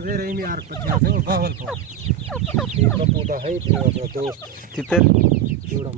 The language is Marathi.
दे रही मी यार 50 भावल को ये तो पूरा है अपना दोस्त तिथं एवढा